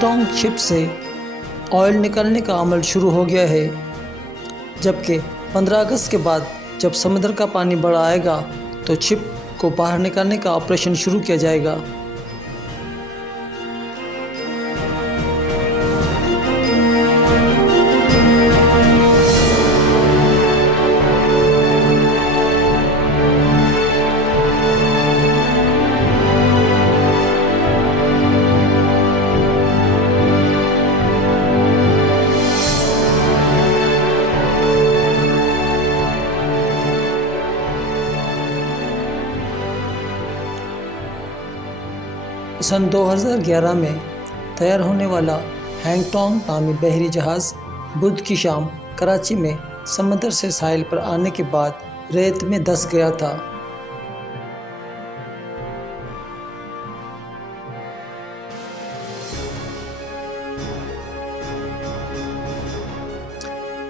हैंगटोंग ship से oil निकालने का अमल शुरू हो गया है, जबकि 15 अगस्त के बाद जब समुद्र का पानी बढ़ आएगा तो शिप को बाहर निकालने का ऑपरेशन शुरू किया जाएगा। सन 2011 में तैयार होने वाला हैंगटोंग नामी बहरी जहाज़ बुध की शाम कराची में समुद्र से साहिल पर आने के बाद रेत में धंस गया था।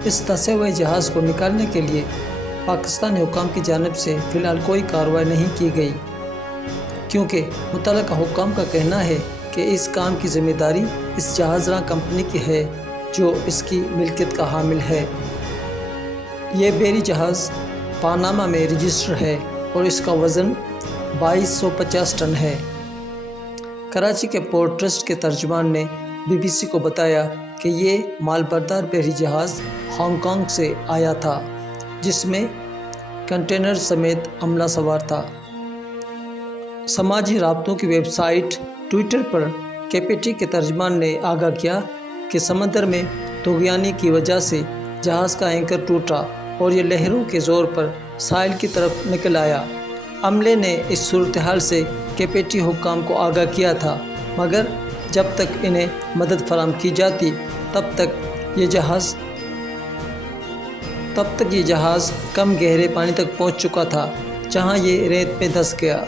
इस धंसे हुए जहाज़ को निकालने के लिए पाकिस्तानी हुकाम की जानिब से फ़िलहाल कोई कार्रवाई नहीं की गई, क्योंकि मुतल्लिका हुकाम का कहना है कि इस काम की ज़िम्मेदारी इस जहाज़रां कंपनी की है जो इसकी मिल्कियत का हामिल है। ये बहरी जहाज़ पानामा में रजिस्टर है और इसका वज़न 2250 टन है। कराची के पोर्ट ट्रस्ट के तर्जुमान ने BBC को बताया कि ये मालबरदार बहरी जहाज़ हांगकांग से आया था, जिसमें कंटेनर समेत अमला सवार था। समाजी राब्तों की वेबसाइट ट्विटर पर KPT के तर्जमान ने आगाह किया कि समंदर में तुग़यानी की वजह से जहाज़ का एंकर टूटा और ये लहरों के ज़ोर पर साहिल की तरफ निकल आया। अमले ने इस सूरत हाल से KPT हुक्काम को आगाह किया था, मगर जब तक इन्हें मदद फराम की जाती तब तक ये जहाज़ कम गहरे पानी तक पहुंच चुका था, जहां ये रेत में धंस गया।